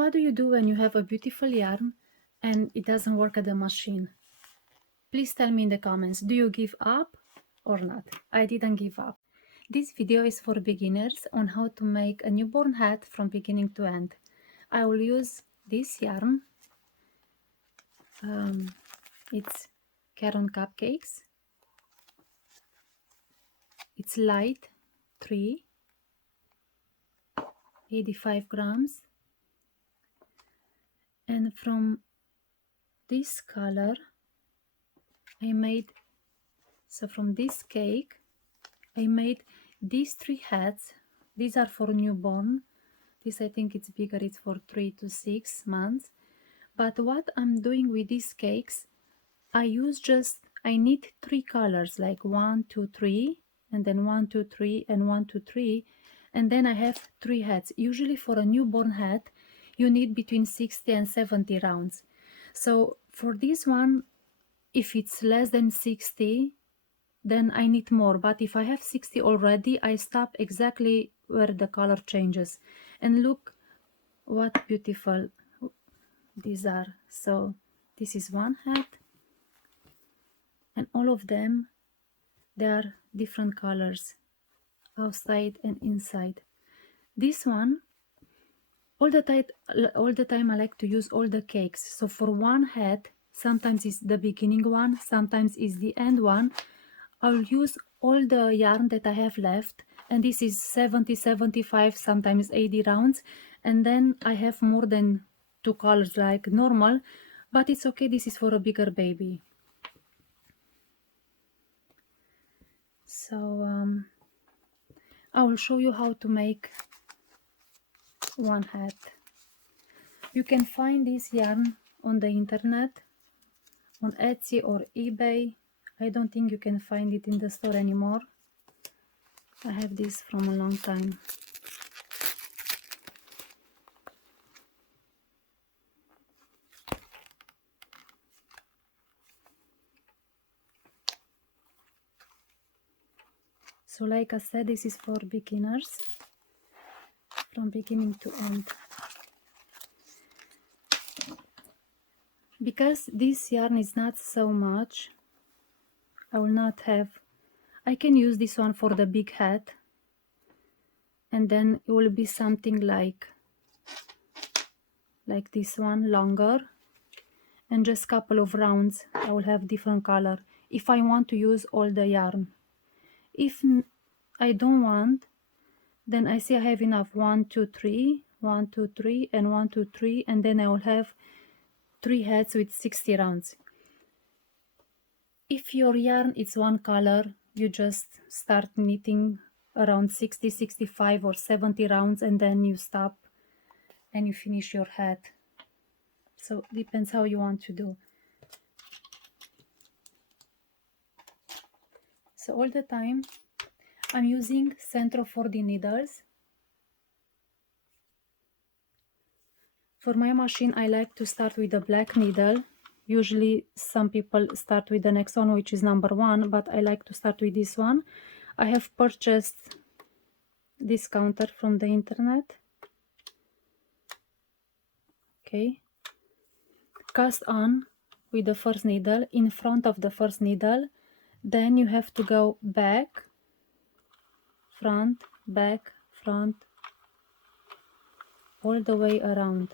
what do you do when you have a beautiful yarn and it doesn't work at the machine? Please tell me in the comments, do you give up or not? I didn't give up. This video is for beginners on how to make a newborn hat from beginning to end. I will use this yarn. It's Caron Cupcakes. It's light 3, 85 grams. And from this color I made, so from this cake I made these 3 hats. These are for newborn. This I think it's bigger, it's for 3 to 6 months. But what I'm doing with these cakes, I need 3 colors, like 1, 2, 3, and then 1, 2, 3, and 1, 2, 3, and then I have 3 hats. Usually for a newborn hat you need between 60 and 70 rounds. So for this one, if it's less than 60, then I need more, but if I have 60 already, I stop exactly where the color changes. And look what beautiful these are. So this is one hat, and all of them, they are different colors, outside and inside. This one, all the time I like to use all the cakes. So for one hat, sometimes it's the beginning one, sometimes it's the end one, I'll use all the yarn that I have left, and this is 70, 75, sometimes 80 rounds, and then I have more than 2 colors like normal, but it's okay, this is for a bigger baby. So I will show you how to make one hat. You can find this yarn on the internet, on Etsy or eBay. I don't think you can find it in the store anymore. I have this from a long time. So like I said, this is for beginners, from beginning to end. Because this yarn is not so much, I can use this one for the big hat, and then it will be something like this one, longer, and just couple of rounds I will have different color if I want to use all the yarn. If I don't want, then I see I have enough 1, 2, 3, 1, 2, 3, and 1, 2, 3, and then I will have 3 hats with 60 rounds. If your yarn is one color, you just start knitting around 60, 65 or 70 rounds, and then you stop and you finish your hat. So depends how you want to do. So all the time I'm using Sentro 4D needles. For my machine I like to start with the black needle. Usually some people start with the next one, which is number 1, but I like to start with this one. I have purchased this counter from the internet. Okay. Cast on with the first needle in front of the first needle, then you have to go back, front, back, front, all the way around.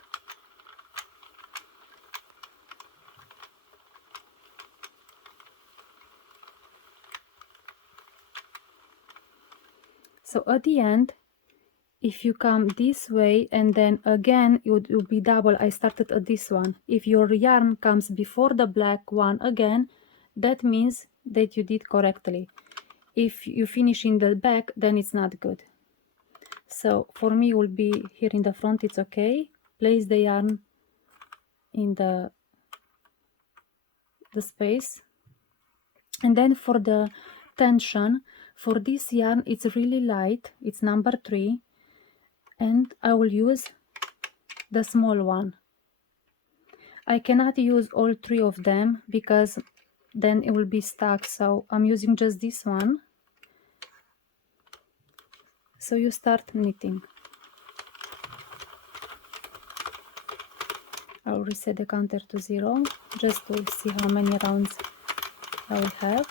So at the end, if you come this way and then again it will be double. I started at this one. If your yarn comes before the black one again, that means that you did correctly. If you finish in the back, then it's not good. So for me it will be here in the front, it's okay. Place the yarn in the space, and then for the tension, for this yarn it's really light, it's number 3, and I will use the small one. I cannot use all 3 of them because then it will be stuck, so I'm using just this one. So you start knitting. I'll reset the counter to 0 just to see how many rounds I will have.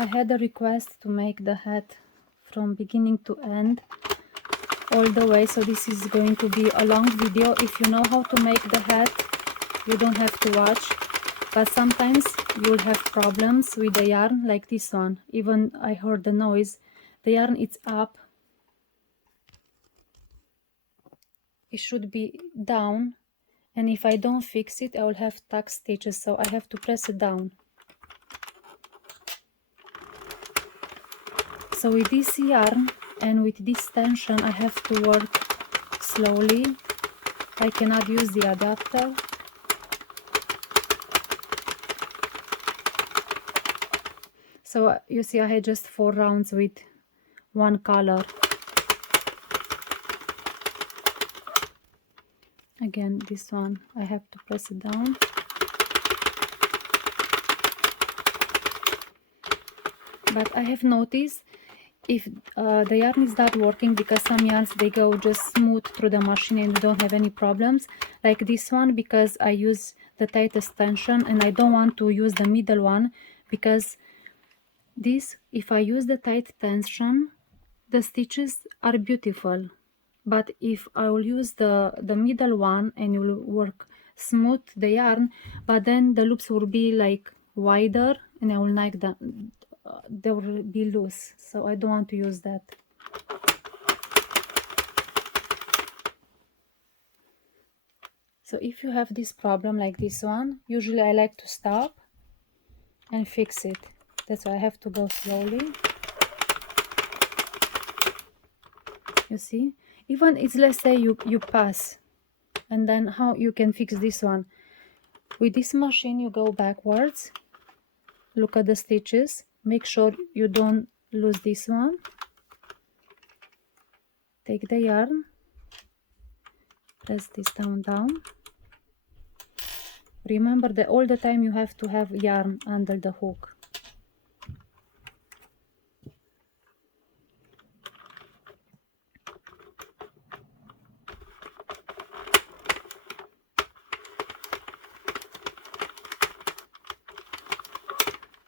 I had a request to make the hat from beginning to end all the way, so this is going to be a long video. If you know how to make the hat, you don't have to watch, but sometimes you'll have problems with the yarn like this one. Even I heard the noise. The yarn is up, it should be down, and if I don't fix it I will have tuck stitches, so I have to press it down. So with this yarn and with this tension I have to work slowly. I cannot use the adapter. So you see I had just 4 rounds with one color. Again, this one I have to press it down. But I have noticed if the yarn is not working, because some yarns they go just smooth through the machine and you don't have any problems, like this one, because I use the tightest tension and I don't want to use the middle one, because this, if I use the tight tension, the stitches are beautiful, but if I will use the middle one and it will work smooth the yarn, but then the loops will be like wider and I will like the they will be loose, so I don't want to use that. So if you have this problem like this one, usually I like to stop and fix it. That's why I have to go slowly. You see, even it's, let's say you pass, and then how you can fix this one. With this machine you go backwards, look at the stitches, make sure you don't lose this one, take the yarn, press this down. Remember that all the time you have to have yarn under the hook.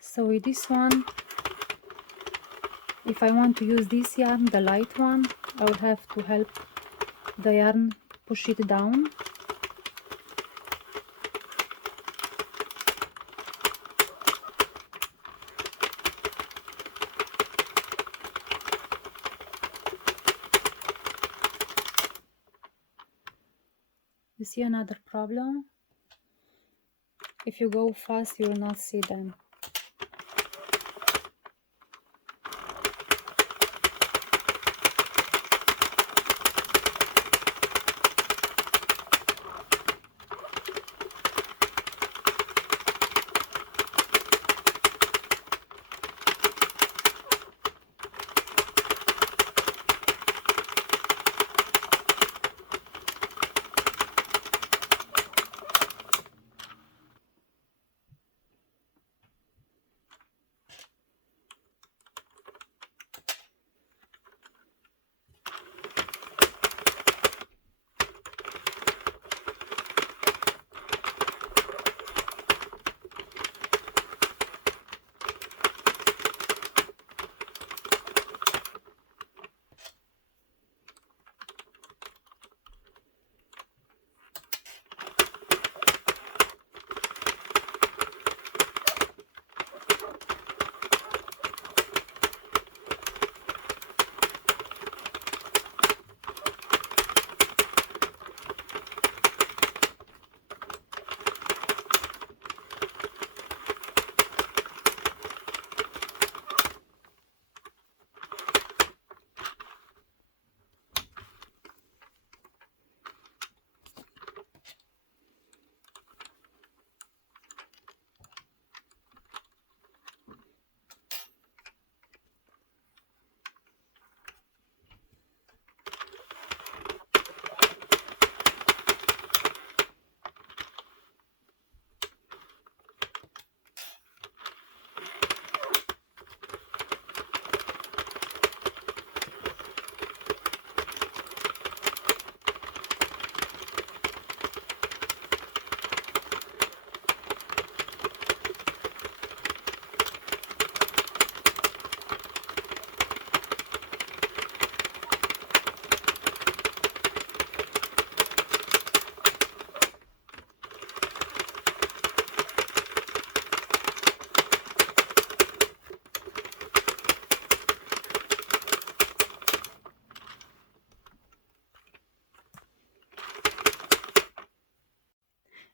So with this one, if I want to use this yarn, the light one, I will have to help the yarn push it down. You see another problem? If you go fast, you will not see them.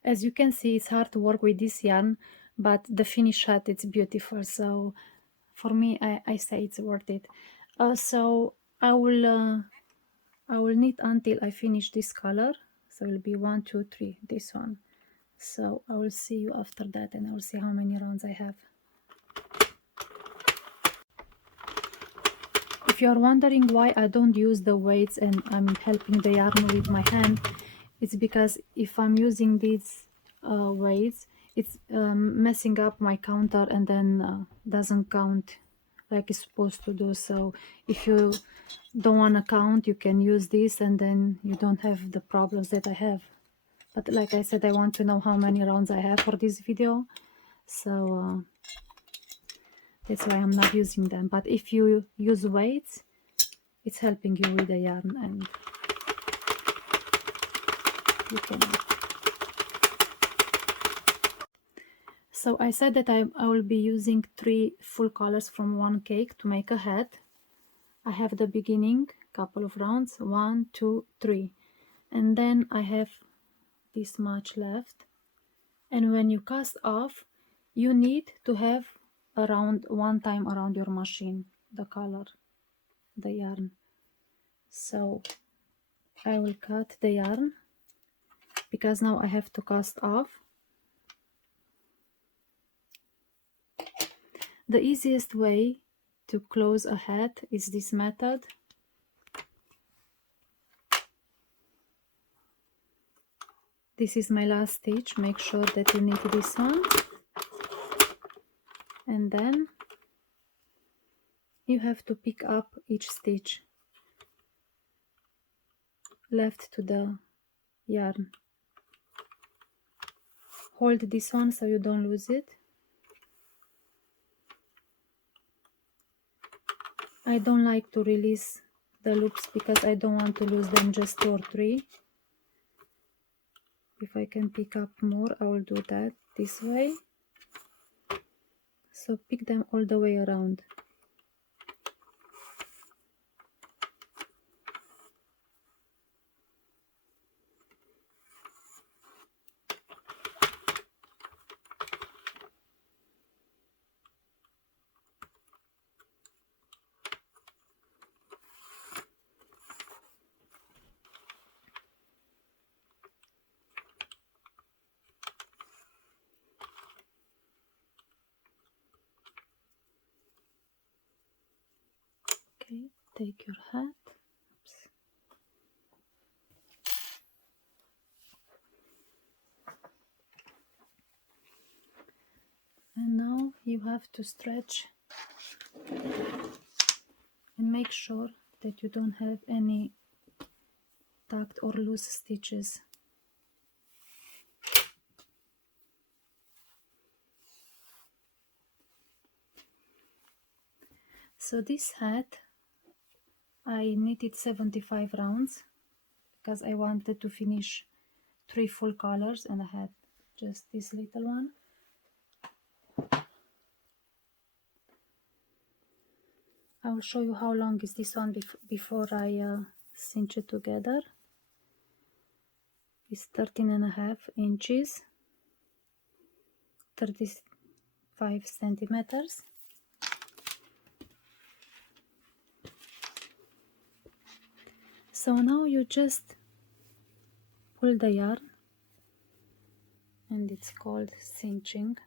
As you can see, it's hard to work with this yarn, but the finished hat, it's beautiful. So for me, I say it's worth it. So I will knit until I finish this color. So it will be 1, 2, 3, this one. So I will see you after that, and I will see how many rounds I have. If you are wondering why I don't use the weights and I'm helping the yarn with my hand, it's because if I'm using these weights, it's messing up my counter and then doesn't count like it's supposed to do. So if you don't want to count, you can use this, and then you don't have the problems that I have. But like I said, I want to know how many rounds I have for this video, so that's why I'm not using them. But if you use weights, it's helping you with the yarn, and you can. So I said that I will be using 3 full colors from one cake to make a hat. I have the beginning couple of rounds, 1, 2, 3, and then I have this much left. And when you cast off, you need to have around 1 time around your machine the color, the yarn. So I will cut the yarn because now I have to cast off. The easiest way to close a hat is this method. This is my last stitch. Make sure that you knit this one, and then you have to pick up each stitch left to the yarn. Hold this one so you don't lose it. I don't like to release the loops because I don't want to lose them, just 2 or 3. If I can pick up more, I will do that this way. So pick them all the way around. Okay, take your hat. Oops. And now you have to stretch and make sure that you don't have any tucked or loose stitches. So this hat, I knitted 75 rounds because I wanted to finish 3 full colors, and I had just this little one. I will show you how long is this one before I cinch it together. It's 13.5 inches, 35 centimeters. So now you just pull the yarn, and it's called cinching.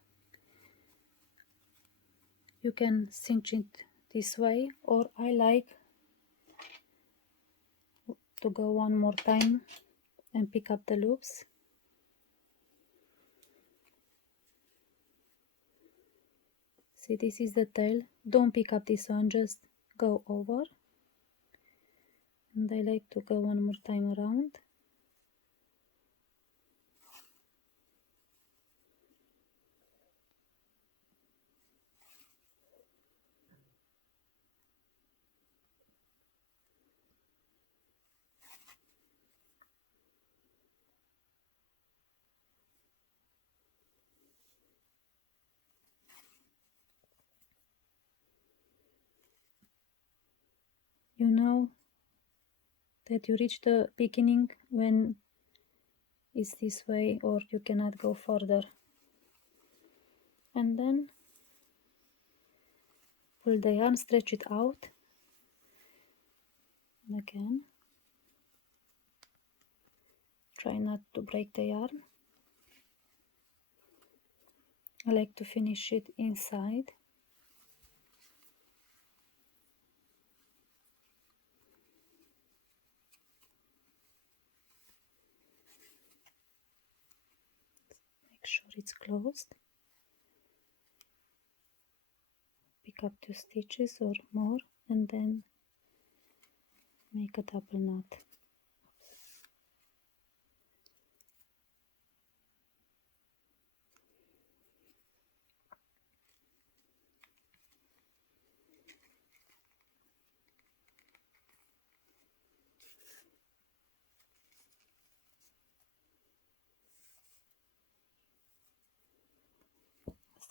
You can cinch it this way, or I like to go one more time and pick up the loops. See, this is the tail. Don't pick up this one, just go over. And I like to go one more time around. You know that you reach the beginning when is this way, or you cannot go further. And then pull the yarn, stretch it out, and again try not to break the yarn. I like to finish it inside. Make sure it's closed. Pick up 2 stitches or more and then make a double knot.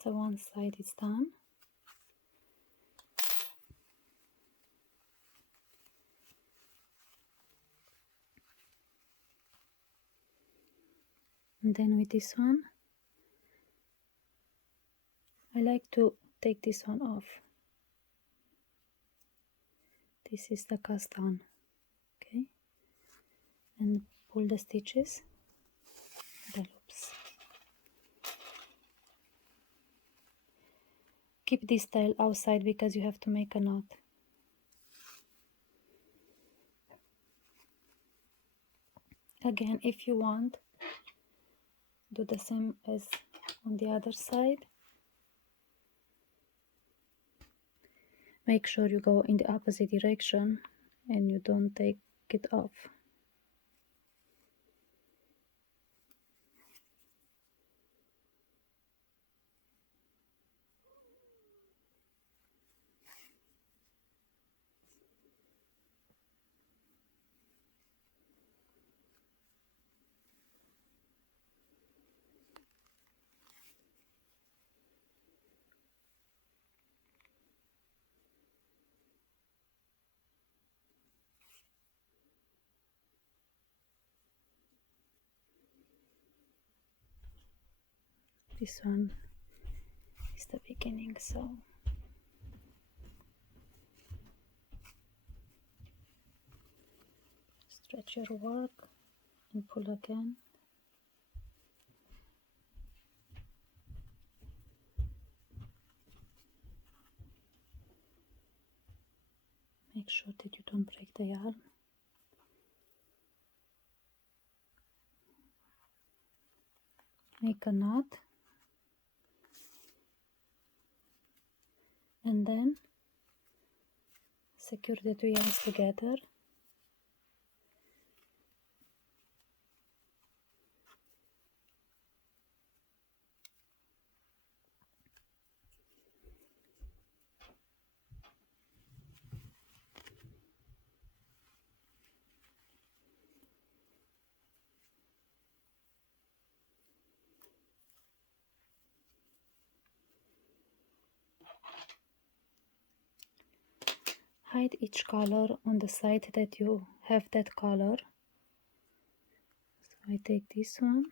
So one side is done. And then with this one, I like to take this one off. This is the cast on, okay? And pull the stitches, the loops. Keep this tail outside because you have to make a knot. Again, if you want, do the same as on the other side. Make sure you go in the opposite direction and you don't take it off. This one is the beginning, so stretch your work and pull again. Make sure that you don't break the yarn. Make a knot and then secure the 2 yarns together. Hide each color on the side that you have that color. So I take this one,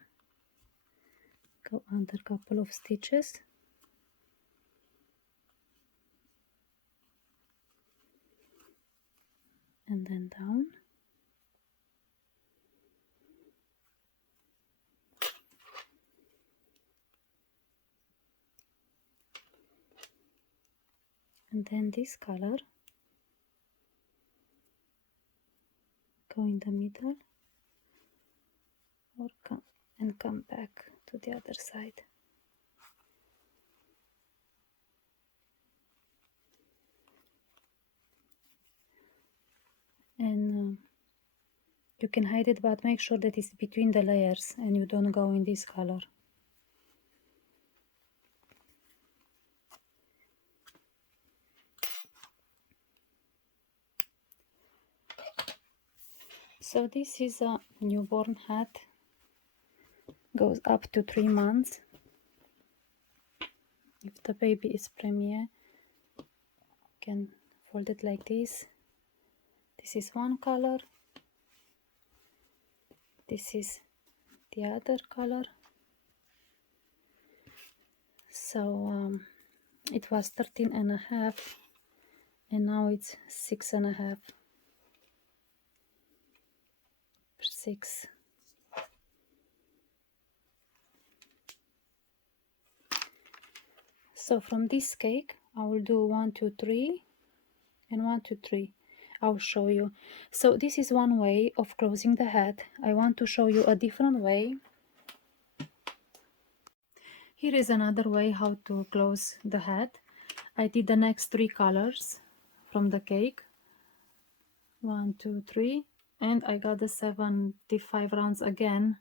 go under a couple of stitches, and then down. And then this color, go in the middle or come back to the other side. And you can hide it, but make sure that it's between the layers and you don't go in this color. So this is a newborn hat, goes up to 3 months. If the baby is premier, you can fold it like this. This is one color, this is the other color. So it was 13.5 and now it's 6.5 per 6. So from this cake I will do 1, 2, 3 and 1, 2, 3. I'll show you. So this is one way of closing the hat. I want to show you a different way. Here is another way how to close the hat. I did the next 3 colors from the cake. 1, 2, 3, and I got the 75 rounds again.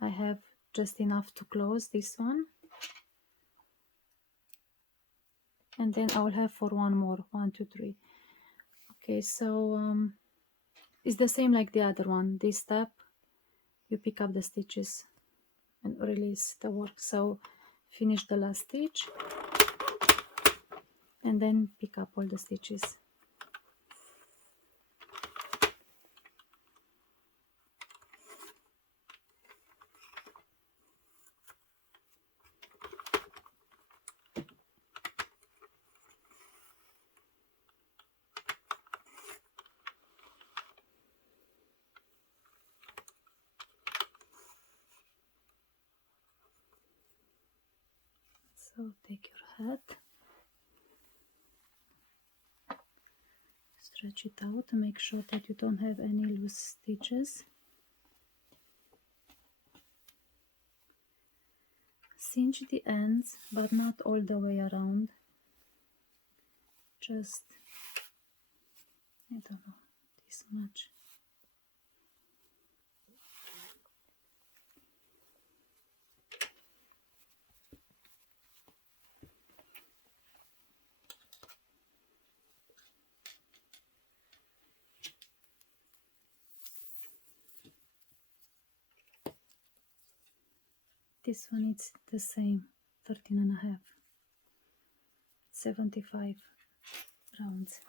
I have just enough to close this one. And then I will have for one more, 1, 2, 3. Okay, so it's the same like the other one. This step, you pick up the stitches and release the work. So finish the last stitch and then pick up all the stitches. So take your hat, stretch it out to make sure that you don't have any loose stitches. Cinch the ends, but not all the way around. Just, I don't know, this much. This one is the same, 13.5, 75 rounds.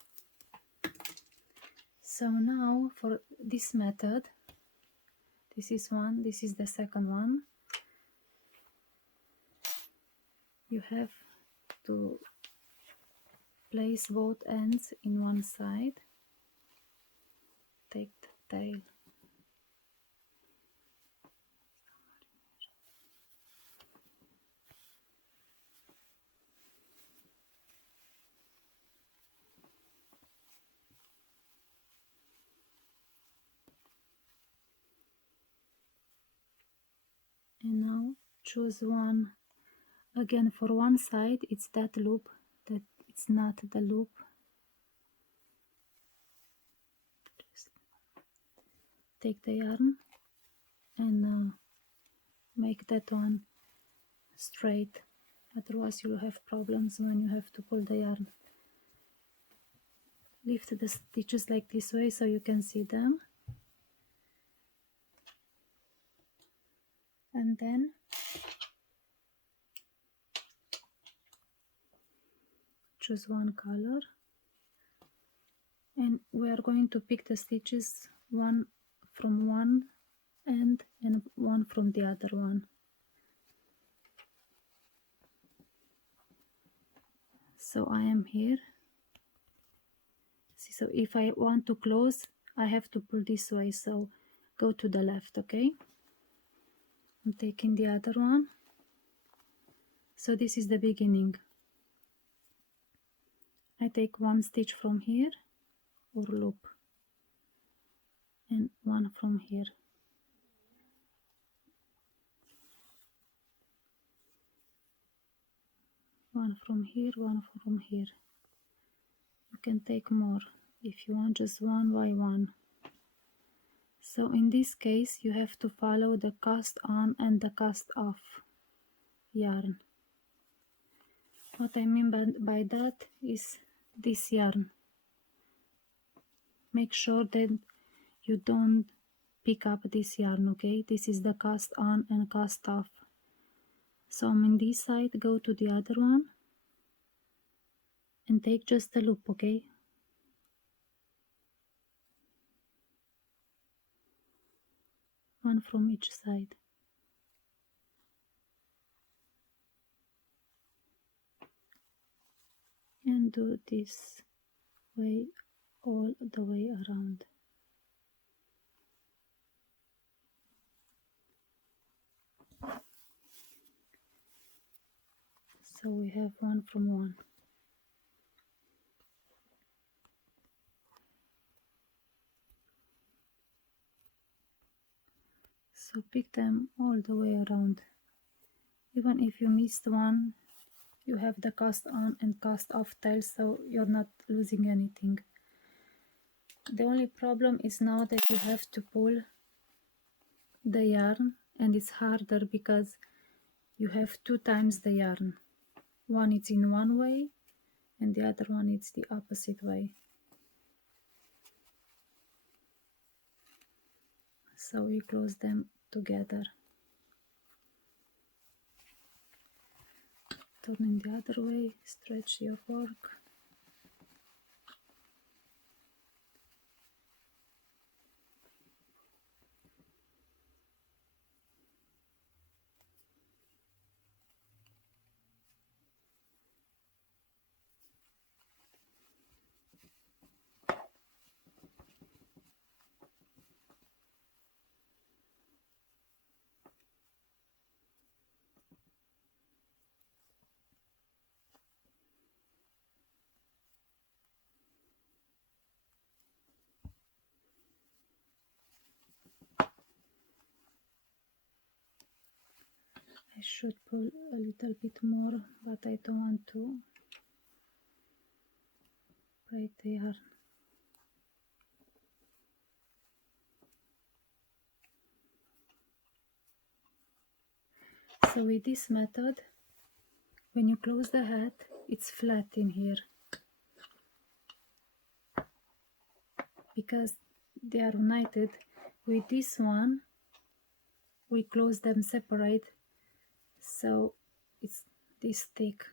So now for this method, this is one, this is the second one. You have to place both ends in one side, take the tail. And now choose one. Again, for one side it's that loop, that it's not the loop. Just take the yarn and make that one straight, otherwise you'll have problems when you have to pull the yarn. Lift the stitches like this way so you can see them, and then choose one color, and we are going to pick the stitches, one from one end and one from the other one. So I am here. See, so if I want to close, I have to pull this way, so go to the left, okay? I'm taking the other one. So this is the beginning. I take one stitch from here or loop and one from here. One from here, one from here. You can take more if you want, just one by one. So in this case you have to follow the cast on and the cast off yarn. What I mean by that is this yarn. Make sure that you don't pick up this yarn, okay? This is the cast on and cast off. So I'm in this side, go to the other one and take just a loop, okay? one from each side. And do this way all the way around. So we have one from one. So pick them all the way around. Even if you missed one, you have the cast on and cast off tails, so you're not losing anything. The only problem is now that you have to pull the yarn, and it's harder because you have 2 times the yarn. One is in one way and the other one is the opposite way. So we close them together. Turn in the other way, stretch your work. I should pull a little bit more, but I don't want to break the yarn. So with this method, when you close the hat, it's flat in here because they are united. With this one, we close them separate, so it's this thick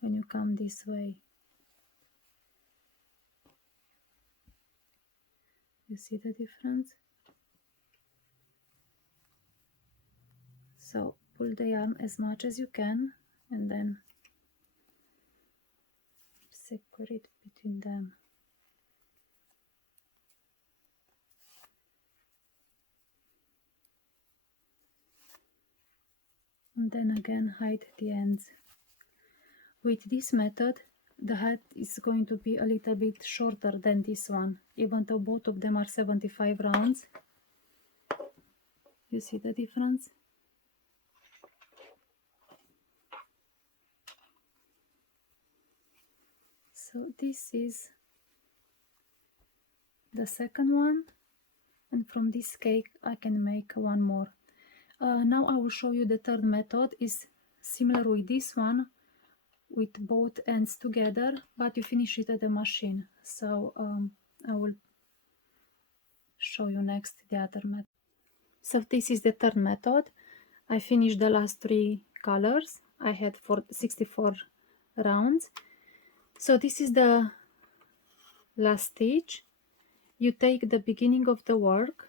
when you come this way. You see the difference? So pull the yarn as much as you can and then separate between them. And then again hide the ends. With this method, the hat is going to be a little bit shorter than this one, even though both of them are 75 rounds. You see the difference? So this is the second one, and from this cake I can make one more. Now I will show you the third method. Is similar with this one, with both ends together, but you finish it at the machine. So I will show you next the other method. So this is the third method. I finished the last 3 colors. I had 64 rounds. So this is the last stitch. You take the beginning of the work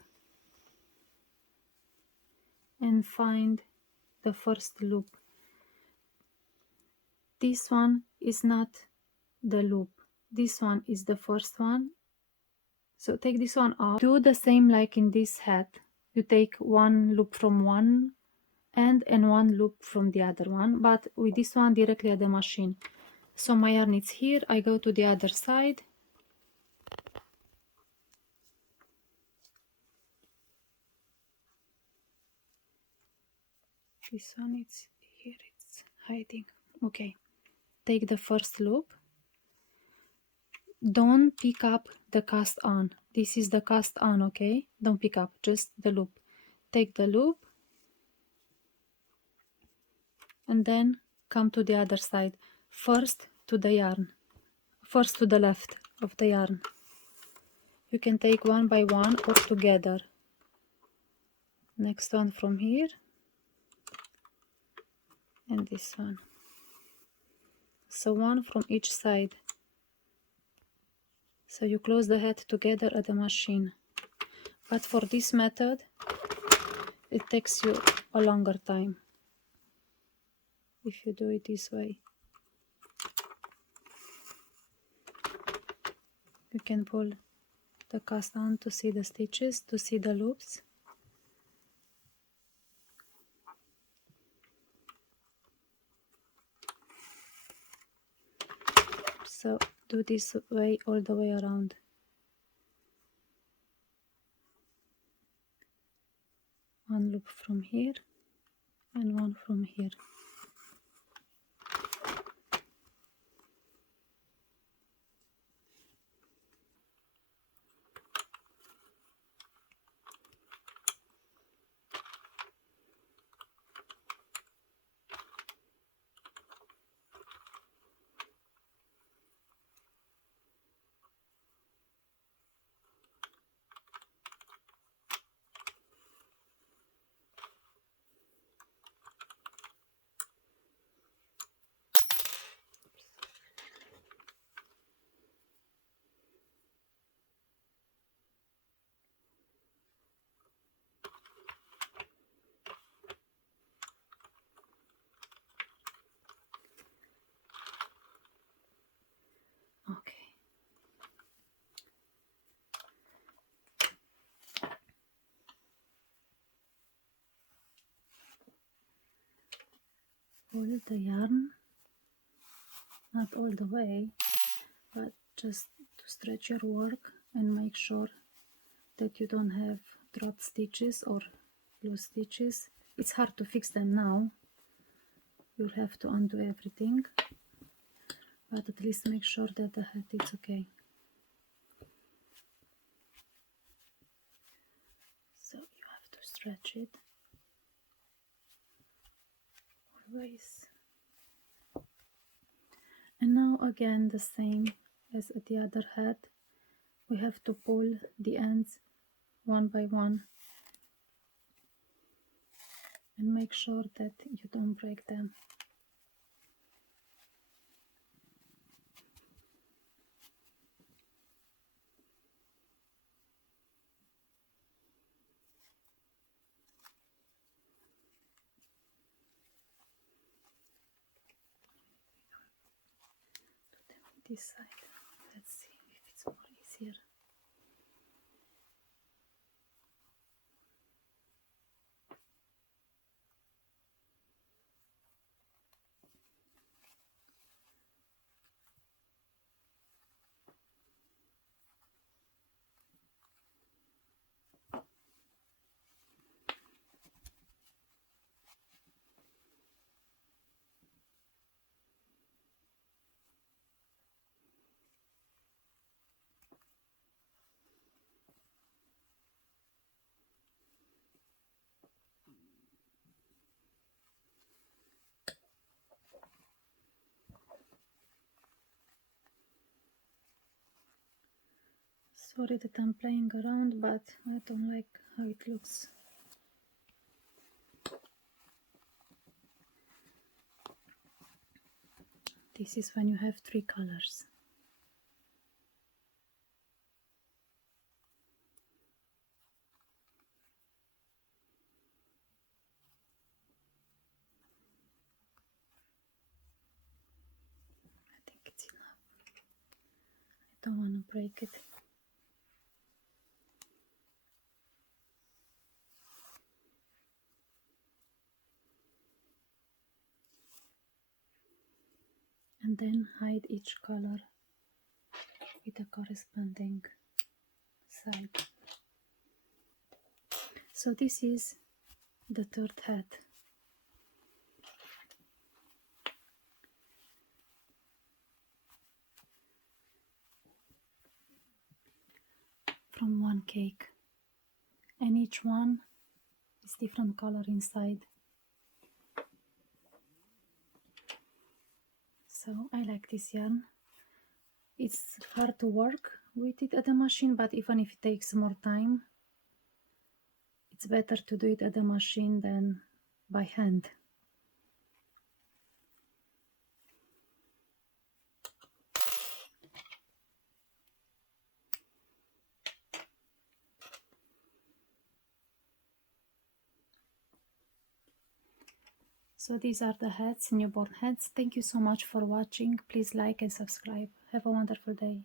and find the first loop. This one is not the loop. This one is the first one. So take this one off. Do the same like in this hat. You take one loop from one end and one loop from the other one, but with this one directly at the machine. So my yarn is here. I go to the other side. This one is here, it's hiding. Okay, take the first loop. Don't pick up the cast on. This is the cast on, okay? Don't pick up, just the loop. Take the loop and then come to the other side. First to the yarn. First to the left of the yarn. You can take one by one or together. Next one from here. And this one. So one from each side. So you close the hat together at the machine. but for this method it takes you a longer time if you do it this way. You can pull the cast on to see the stitches, to see the loops. So do this way all the way around. One loop from here and one from here. Okay. Pull the yarn, not all the way, but just to stretch your work and make sure that you don't have dropped stitches or loose stitches. It's hard to fix them now. You'll have to undo everything, but at least make sure that the head is okay. So you have to stretch it always. And now again the same as at the other head. We have to pull the ends one by one and make sure that you don't break them. Do them on this side. Let's see if it's more easier. Sorry that I'm playing around, but I don't like how it looks. This is when you have 3 colors. I think it's enough. I don't want to break it. And then hide each color with a corresponding side. So this is the third head. From one cake, and each one is different color inside. So I like this yarn. It's hard to work with it at the machine, but even if it takes more time, it's better to do it at the machine than by hand. So these are the hats, newborn hats. Thank you so much for watching. Please like and subscribe. Have a wonderful day.